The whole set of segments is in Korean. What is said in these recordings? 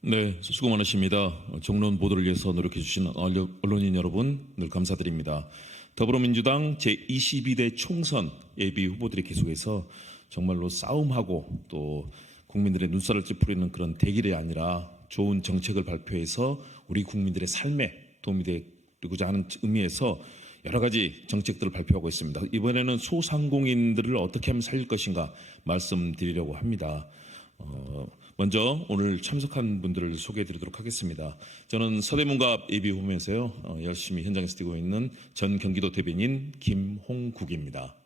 네, 수고 많으십니다. 정론 보도를 위해서 노력해 주신 언론인 여러분 늘 감사드립니다. 더불어민주당 제22대 총선 예비 후보들이 계속해서 정말로 싸움하고 또 국민들의 눈살을 찌푸리는 그런 대결이 아니라 좋은 정책을 발표해서 우리 국민들의 삶에 도움이 되고자 하는 의미에서 여러 가지 정책들을 발표하고 있습니다. 이번에는 소상공인들을 어떻게 하면 살릴 것인가 말씀드리려고 합니다. 먼저 오늘 참석한 분들을 소개해드리도록 하겠습니다. 저는 서대문갑 예비후보면서요 열심히 현장에서 뛰고 있는 전 경기도 대변인 김홍국입니다.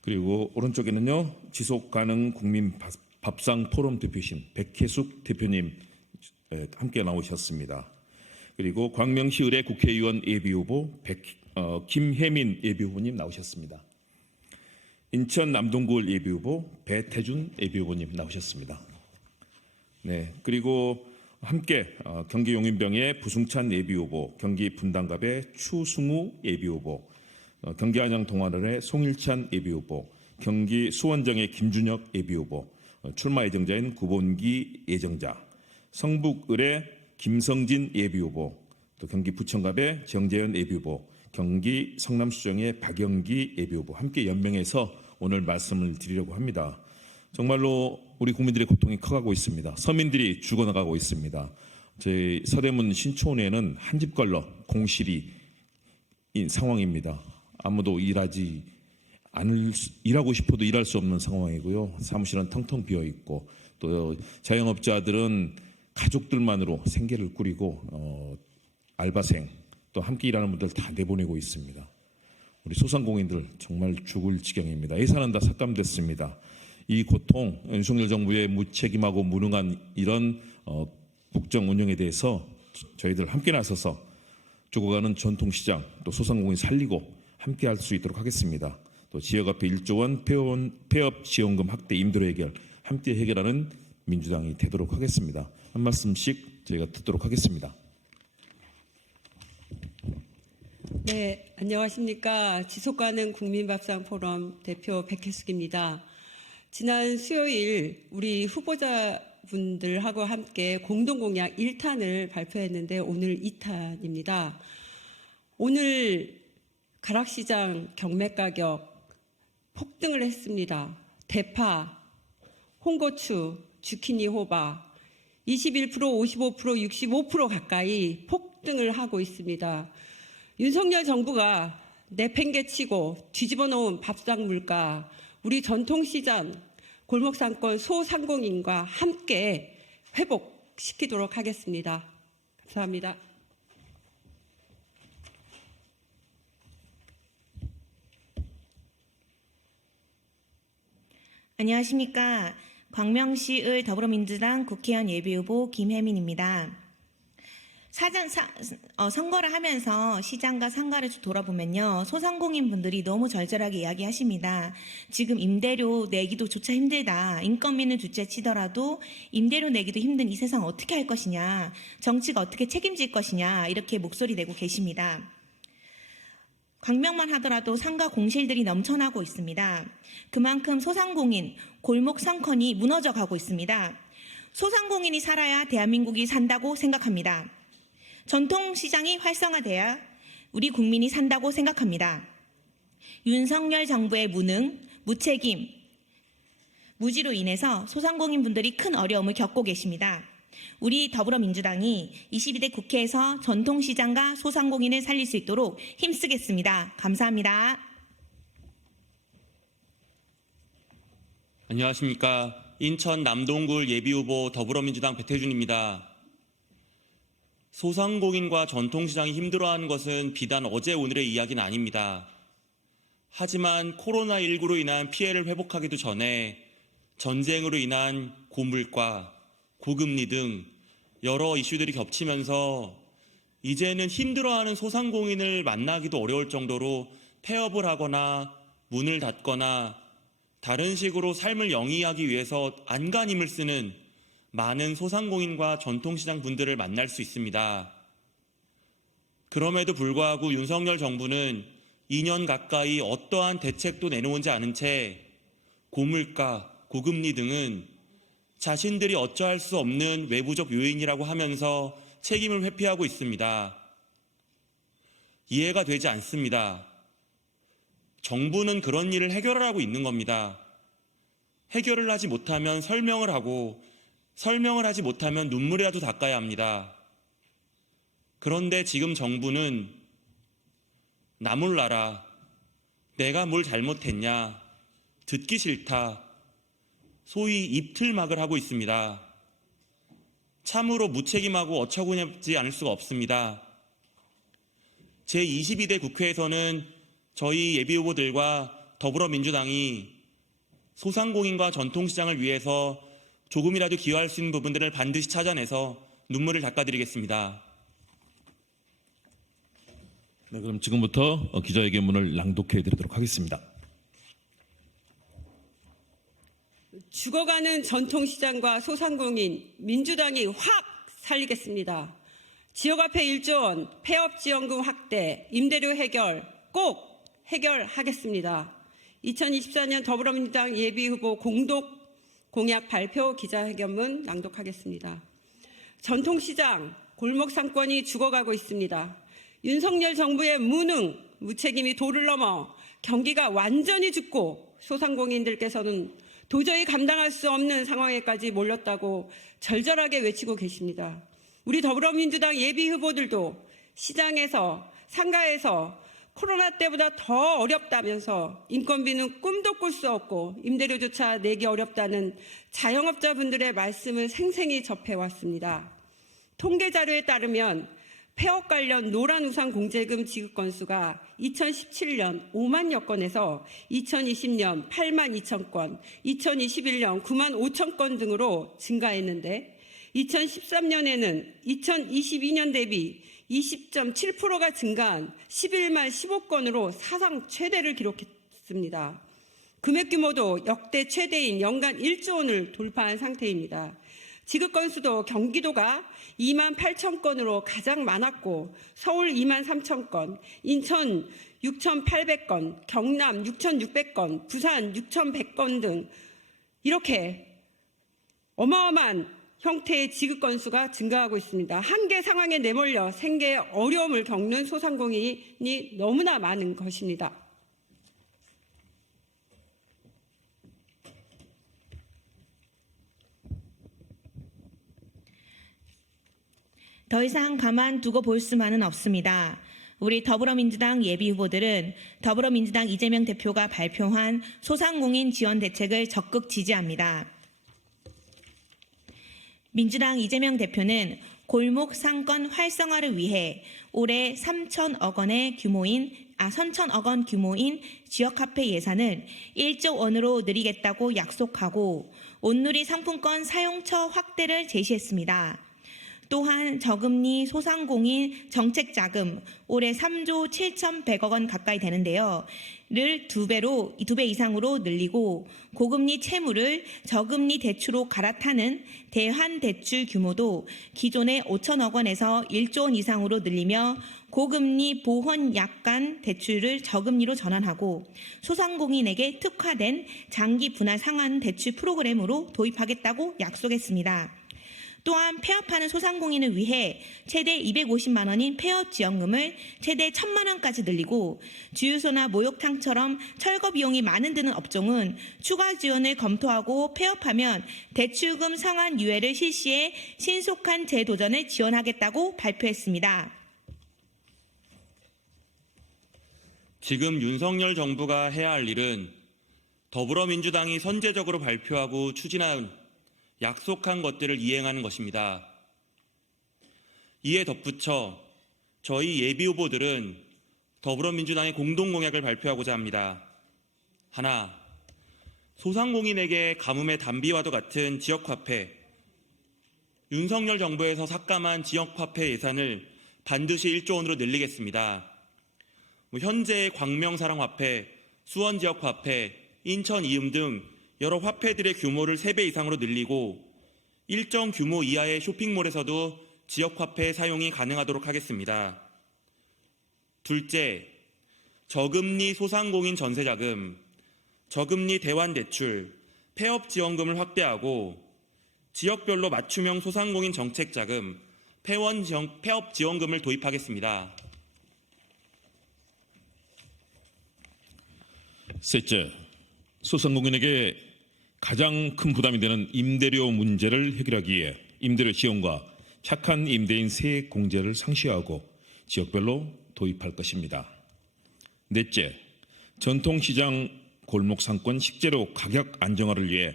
그리고 오른쪽에는요 지속가능 국민 밥상 포럼 대표이신 백혜숙 대표님 함께 나오셨습니다. 그리고 광명시 의뢰 국회의원 예비후보 김혜민 예비후보님 나오셨습니다. 인천 남동구 예비후보 배태준 예비후보님 나오셨습니다. 네, 그리고 함께 경기 용인병의 부승찬 예비후보, 경기 분당갑의 추승우 예비후보, 경기 안양 동아을의 송일찬 예비후보, 경기 수원정의 김준혁 예비후보, 출마 예정자인 구본기 예정자, 성북을의 김성진 예비후보, 또 경기 부천갑의 정재현 예비후보, 경기 성남수정의 박영기 예비후보 함께 연명해서 오늘 말씀을 드리려고 합니다. 정말로 우리 국민들의 고통이 커가고 있습니다. 서민들이 죽어나가고 있습니다. 저희 서대문 신촌에는 한 집 걸러 공실이 상황입니다. 아무도 일하고 싶어도 일할 수 없는 상황이고요. 사무실은 텅텅 비어 있고 또 자영업자들은 가족들만으로 생계를 꾸리고 알바생 또 함께 일하는 분들 다 내보내고 있습니다. 우리 소상공인들 정말 죽을 지경입니다. 예산은 다 삭감됐습니다. 이 고통, 윤석열 정부의 무책임하고 무능한 이런 국정 운영에 대해서 저희들 함께 나서서 죽어가는 전통시장 또 소상공인 살리고 함께 할 수 있도록 하겠습니다. 또 지역화폐 1조 원 폐업 지원금 확대 임대료 해결 함께 해결하는 민주당이 되도록 하겠습니다. 한 말씀씩 저희가 듣도록 하겠습니다. 네, 안녕하십니까. 지속가능 국민밥상 포럼 대표 백혜숙입니다. 지난 수요일 우리 후보자분들하고 함께 공동공약 1탄을 발표했는데 오늘 2탄입니다. 오늘 가락시장 경매가격 폭등을 했습니다. 대파, 홍고추, 주키니, 호박 21%, 55%, 65% 가까이 폭등을 하고 있습니다. 윤석열 정부가 내팽개치고 뒤집어 놓은 밥상 물가, 우리 전통시장, 골목상권 소상공인과 함께 회복시키도록 하겠습니다. 감사합니다. 안녕하십니까. 광명시의 더불어민주당 국회의원 예비후보 김혜민입니다. 선거를 하면서 시장과 상가를 돌아보면요. 소상공인 분들이 너무 절절하게 이야기하십니다. 지금 임대료 내기도 조차 힘들다. 인건비는 둘째 치더라도 임대료 내기도 힘든 이 세상 어떻게 할 것이냐. 정치가 어떻게 책임질 것이냐. 이렇게 목소리 내고 계십니다. 광명만 하더라도 상가 공실들이 넘쳐나고 있습니다. 그만큼 소상공인, 골목 상권이 무너져 가고 있습니다. 소상공인이 살아야 대한민국이 산다고 생각합니다. 전통시장이 활성화돼야 우리 국민이 산다고 생각합니다. 윤석열 정부의 무능, 무책임, 무지로 인해서 소상공인분들이 큰 어려움을 겪고 계십니다. 우리 더불어민주당이 22대 국회에서 전통시장과 소상공인을 살릴 수 있도록 힘쓰겠습니다. 감사합니다. 안녕하십니까. 인천 남동구 예비후보 더불어민주당 배태준입니다. 소상공인과 전통시장이 힘들어하는 것은 비단 어제 오늘의 이야기는 아닙니다. 하지만 코로나19로 인한 피해를 회복하기도 전에 전쟁으로 인한 고물가, 고금리 등 여러 이슈들이 겹치면서 이제는 힘들어하는 소상공인을 만나기도 어려울 정도로 폐업을 하거나 문을 닫거나 다른 식으로 삶을 영위하기 위해서 안간힘을 쓰는 많은 소상공인과 전통시장 분들을 만날 수 있습니다. 그럼에도 불구하고 윤석열 정부는 2년 가까이 어떠한 대책도 내놓지 않은 채 고물가, 고금리 등은 자신들이 어쩌할 수 없는 외부적 요인이라고 하면서 책임을 회피하고 있습니다. 이해가 되지 않습니다. 정부는 그런 일을 해결하고 있는 겁니다. 해결을 하지 못하면 설명을 하고, 설명을 하지 못하면 눈물이라도 닦아야 합니다. 그런데 지금 정부는 나 몰라라, 내가 뭘 잘못했냐, 듣기 싫다, 소위 입틀막을 하고 있습니다. 참으로 무책임하고 어처구니없지 않을 수가 없습니다. 제22대 국회에서는 저희 예비후보들과 더불어민주당이 소상공인과 전통시장을 위해서 조금이라도 기여할 수 있는 부분들을 반드시 찾아내서 눈물을 닦아드리겠습니다. 네, 그럼 지금부터 기자회견문을 낭독해 드리도록 하겠습니다. 죽어가는 전통시장과 소상공인 민주당이 확 살리겠습니다. 지역화폐 1조 원, 폐업지원금 확대, 임대료 해결 꼭 해결하겠습니다. 2024년 더불어민주당 예비후보 공약 발표 기자회견문 낭독하겠습니다. 전통시장, 골목상권이 죽어가고 있습니다. 윤석열 정부의 무능, 무책임이 도를 넘어 경기가 완전히 죽고 소상공인들께서는 도저히 감당할 수 없는 상황에까지 몰렸다고 절절하게 외치고 계십니다. 우리 더불어민주당 예비후보들도 시장에서, 상가에서 코로나 때보다 더 어렵다면서 인건비는 꿈도 꿀 수 없고 임대료조차 내기 어렵다는 자영업자분들의 말씀을 생생히 접해왔습니다. 통계자료에 따르면 폐업 관련 노란우산 공제금 지급 건수가 2017년 5만여 건에서 2020년 8만 2천 건, 2021년 9만 5천 건 등으로 증가했는데 2013년에는 2022년 대비 20.7%가 증가한 11만 15건으로 사상 최대를 기록했습니다. 금액 규모도 역대 최대인 연간 1조 원을 돌파한 상태입니다. 지급 건수도 경기도가 2만 8천 건으로 가장 많았고 서울 2만 3천 건, 인천 6,800건, 경남 6,600건, 부산 6,100건 등 이렇게 어마어마한 형태의 지급 건수가 증가하고 있습니다. 한계 상황에 내몰려 생계에 어려움을 겪는 소상공인이 너무나 많은 것입니다. 더 이상 가만두고 볼 수만은 없습니다. 우리 더불어민주당 예비후보들은 더불어민주당 이재명 대표가 발표한 소상공인 지원 대책을 적극 지지합니다. 민주당 이재명 대표는 골목 상권 활성화를 위해 올해 3천억 원 규모인 지역화폐 예산을 1조 원으로 늘리겠다고 약속하고 온누리 상품권 사용처 확대를 제시했습니다. 또한 저금리 소상공인 정책자금 올해 3조 7,100억 원 가까이 되는데요. 를 2배 이상으로 늘리고 고금리 채무를 저금리 대출로 갈아타는 대환대출 규모도 기존의 5천억 원에서 1조 원 이상으로 늘리며 고금리 보험약관 대출을 저금리로 전환하고 소상공인에게 특화된 장기 분할 상환 대출 프로그램으로 도입하겠다고 약속했습니다. 또한 폐업하는 소상공인을 위해 최대 250만 원인 폐업 지원금을 최대 1,000만 원까지 늘리고 주유소나 목욕탕처럼 철거 비용이 많은 드는 업종은 추가 지원을 검토하고 폐업하면 대출금 상환 유예를 실시해 신속한 재도전을 지원하겠다고 발표했습니다. 지금 윤석열 정부가 해야 할 일은 더불어민주당이 선제적으로 발표하고 추진한 약속한 것들을 이행하는 것입니다. 이에 덧붙여 저희 예비후보들은 더불어민주당의 공동공약을 발표하고자 합니다. 하나, 소상공인에게 가뭄의 단비와도 같은 지역화폐, 윤석열 정부에서 삭감한 지역화폐 예산을 반드시 1조 원으로 늘리겠습니다. 현재의 광명사랑화폐, 수원지역화폐, 인천이음 등 여러 화폐들의 규모를 3배 이상으로 늘리고 일정 규모 이하의 쇼핑몰에서도 지역화폐 사용이 가능하도록 하겠습니다. 둘째, 저금리 소상공인 전세자금, 저금리 대환대출, 폐업지원금을 확대하고 지역별로 맞춤형 소상공인 정책자금, 폐업지원금을 도입하겠습니다. 셋째, 소상공인에게 가장 큰 부담이 되는 임대료 문제를 해결하기 위해 임대료 지원과 착한 임대인 세액 공제를 상시하고 지역별로 도입할 것입니다. 넷째, 전통시장 골목 상권 식재료 가격 안정화를 위해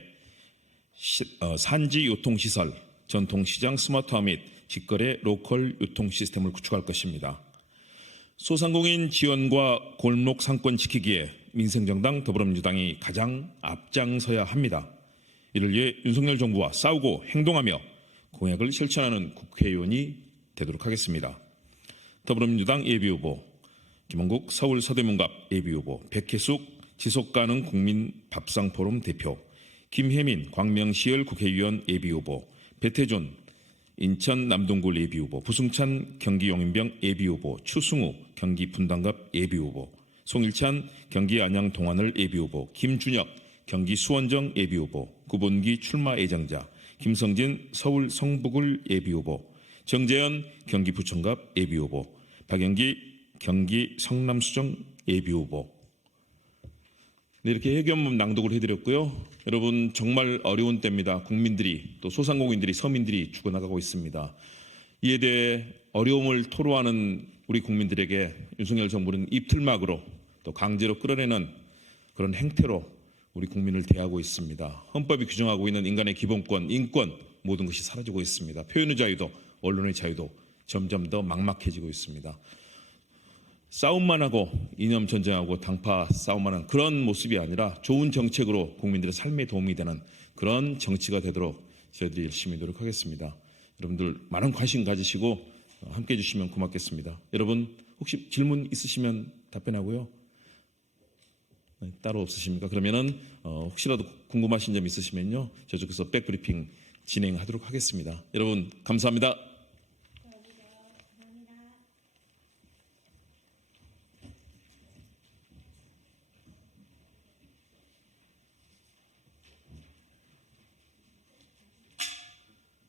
산지 유통시설, 전통시장 스마트화 및 직거래 로컬 유통 시스템을 구축할 것입니다. 소상공인 지원과 골목 상권 지키기에 민생정당 더불어민주당이 가장 앞장서야 합니다. 이를 위해 윤석열 정부와 싸우고 행동하며 공약을 실천하는 국회의원이 되도록 하겠습니다. 더불어민주당 예비후보 김원국 서울 서대문갑 예비후보, 백혜숙 지속가능 국민 밥상포럼 대표, 김혜민 광명시열 국회의원 예비후보, 배태준 인천 남동구 예비후보, 부승찬 경기 용인병 예비후보, 추승우 경기 분당갑 예비후보, 송일찬 경기 안양 동안을 예비후보, 김준혁 경기 수원정 예비후보, 구본기 출마 예정자, 김성진 서울 성북을 예비후보, 정재현 경기 부천갑 예비후보, 박영기 경기 성남수정 예비후보. 네, 이렇게 회견문 낭독을 해드렸고요. 여러분 정말 어려운 때입니다. 국민들이 또 소상공인들이 서민들이 죽어나가고 있습니다. 이에 대해 어려움을 토로하는 우리 국민들에게 윤석열 정부는 입틀막으로 또 강제로 끌어내는 그런 행태로 우리 국민을 대하고 있습니다. 헌법이 규정하고 있는 인간의 기본권, 인권 모든 것이 사라지고 있습니다. 표현의 자유도 언론의 자유도 점점 더 막막해지고 있습니다. 싸움만 하고 이념 전쟁하고 당파 싸움만 하는 그런 모습이 아니라 좋은 정책으로 국민들의 삶에 도움이 되는 그런 정치가 되도록 저희들이 열심히 노력하겠습니다. 여러분들 많은 관심 가지시고 함께해 주시면 고맙겠습니다. 여러분 혹시 질문 있으시면 답변하고요. 따로 없으십니까? 그러면은 혹시라도 궁금하신 점 있으시면요. 저쪽에서 백브리핑 진행하도록 하겠습니다. 여러분 감사합니다.